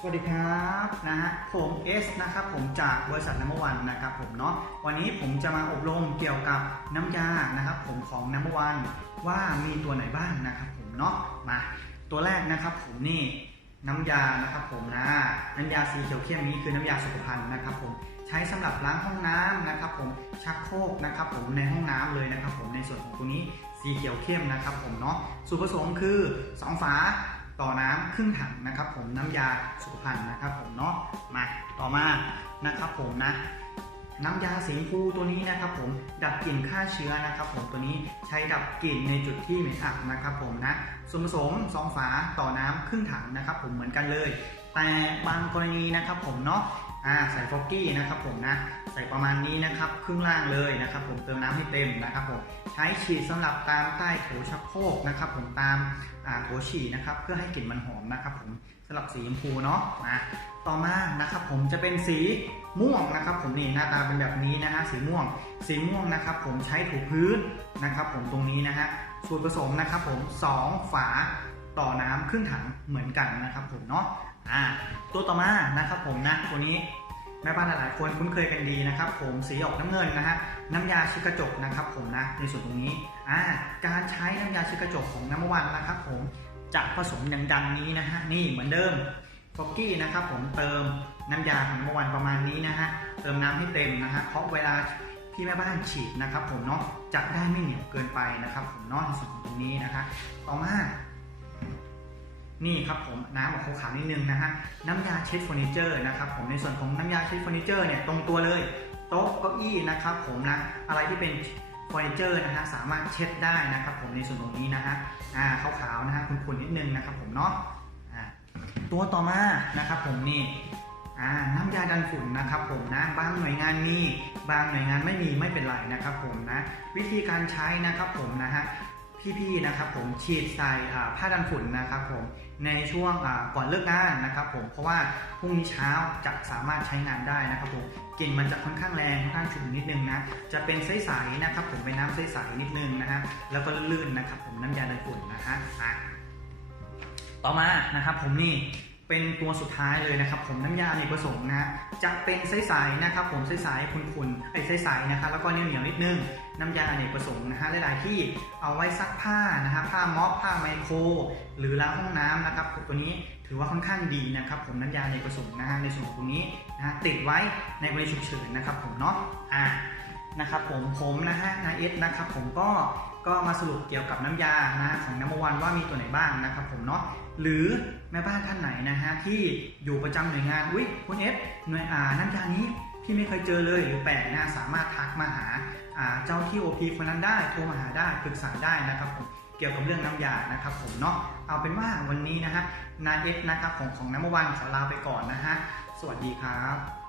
สวัสดีครับนะฮะผมเอสนะครับผมจากบริษัทน้ำวันนะครับผมเนาะวันนี้ผมจะมาอบรมเกี่ยวกับน้ำยานะครับผมของน้ำวันว่ามีตัวไหนบ้างนะครับผมเนาะมาตัวแรกนะครับผมนี่น้ำยานะครับผมนะน้ำยาสีเขียวเข้มนี้คือน้ำยาสุขภัณฑ์นะครับผมใช้สำหรับล้างห้องน้ำนะครับผมชักโครกนะครับผมในห้องน้ำเลยนะครับผมในส่วนของตัวนี้สีเขียวเข้มนะครับผมเนาะส่วนผสมคือสองฝา ต่อน้ำครึ่งถังนะครับผมน้ำยาสุขภัณฑ์นะครับผมเนาะมาต่อมานะครับผมนะน้ำยาสีฟูตัวนี้นะครับผมดับกลิ่นฆ่าเชื้อนะครับผมตัวนี้ใช้ดับกลิ่นในจุดที่เหม็นอับนะครับผมนะส่วนผสมสองฝาต่อน้ำครึ่งถังนะครับผมเหมือนกันเลย แต่บางกรณีนะครับผมเนาะ อ่าใส่ฟอกกี้นะครับผมนะใส่ประมาณนี้นะครับครึ่งล่างเลยนะครับ ผมเติมน้ำให้เต็มนะครับผมใช้ฉีดสำหรับตามใต้โถชักโครกนะครับ ผมตามอ่าโถฉี่นะครับ เพื่อให้กลิ่นมันหอมนะครับ ผมสำหรับสีชมพูเนาะนะต่อมานะครับ ผมจะเป็นสีม่วงนะครับ ผมนี่หน้าตาเป็นแบบนี้นะฮะสีม่วง สีม่วงนะครับ ผมใช้ถูพื้นนะครับ ผมตรงนี้นะฮะส่วนผสมนะครับ ผมสองฝา ต่อน้ำครึ่งถังเหมือนกันนะครับผมเนาะอ่าตัวต่อมานะครับผมนะตัวนี้แม่บ้านหลายๆคนคุ้นเคยกันดีนะครับ ผมสีออกน้ำเงินนะฮะน้ำยาชิกระจกนะครับ ผมนะในส่วนตรงนี้อ่าการใช้น้ำยาชิกระจกของน้ำวันนะครับ ผมจะผสมอย่างดังนี้นะฮะนี่เหมือนเดิมฟอกกี้นะครับ ผมเติมน้ำยาของน้ำวันประมาณนี้นะฮะเติมน้ำให้เต็มนะฮะเพราะเวลาที่แม่บ้านฉีดนะครับ ผมเนาะจะได้ไม่เหนียวเกินไปนะครับ ผมเนาะในส่วนของตรงนี้นะคะต่อมา นี่ครับผมน้ำออกขาวๆนิดนึงนะฮะน้ำยาเช็ดเฟอร์นิเจอร์นะครับผมในส่วนของน้ำยาเช็ดเฟอร์นิเจอร์เนี่ยตรงตัวเลยโต๊ะเก้าอี้นะครับผมนะอะไรที่เป็นเฟอร์นิเจอร์นะฮะสามารถเช็ดได้นะครับผมในส่วนตรงนี้นะฮะอ่าขาวๆนะฮะคุณๆนิดนึงนะครับผมเนาะอ่าตัวต่อมานะครับผมนี่อ่าน้ำยาดันฝุ่นนะครับผมนะบางหน่วยงานมีบางหน่วยงานไม่มีไม่เป็นไรนะครับผมนะวิธีการใช้นะครับผมนะฮะ พี่ๆนะครับผมฉีดใส่ผ้าดันฝุ่นนะครับผมในช่วงก่อนเลิกงานนะครับผมเพราะว่าพรุ่งนี้เช้าจะสามารถใช้งานได้นะครับผมกลิ่นมันจะค่อนข้างแรงค่อนข้างฉุนนิดนึงนะจะเป็นใสๆนะครับผมเป็นน้ำใสๆนิดนึงนะฮะแล้วก็ลื่นๆนะครับผมน้ำยาดันฝุ่นนะฮะต่อมานะครับผมนี่เป็นตัวสุดท้ายเลยนะครับผมน้ำยาอเนกประสงค์นะฮะจะเป็นใสๆนะครับผมใสๆขุ่นๆไอ้ใสๆนะครับแล้วก็เหนียวๆนิดนึง น้ำยาอเนกประสงค์นะฮะหลายๆที่เอาไว้ซักผ้านะฮะผ้าม็อบผ้าไมโคร หรือล้างห้องน้ำนะครับตัวนี้ถือว่าค่อนข้างดีนะครับผมน้ำยาอเนกประสงค์นะฮะในส่วนของตรงนี้นะฮะติดไว้ในกรณีฉุกเฉินนะครับผมเนาะอ่านะครับผมผมนะฮะนายเอสนะครับผมก็ก็มาสรุปเกี่ยวกับน้ำยานะของน้ำวันว่ามีตัวไหนบ้างนะครับผมเนาะหรือแม่บ้านท่านไหนนะฮะที่อยู่ประจำหน่วยงานอุ้ยคุณเอสหน่วยอ่าน้ำยานี้ ที่ไม่เคยเจอเลยหรือแปลกนะสามารถทักมาหาาเจ้าที่ OP คนนั้นได้โทรมาหาได้ปรึกษาได้นะครับผมเกี่ยวกับเรื่องน้ำยานะครับผมเนาะเอาเป็นว่าวันนี้นะฮะนายเอสนะครับของของน้ำวันขอลาไปก่อนนะฮะสวัสดีครับ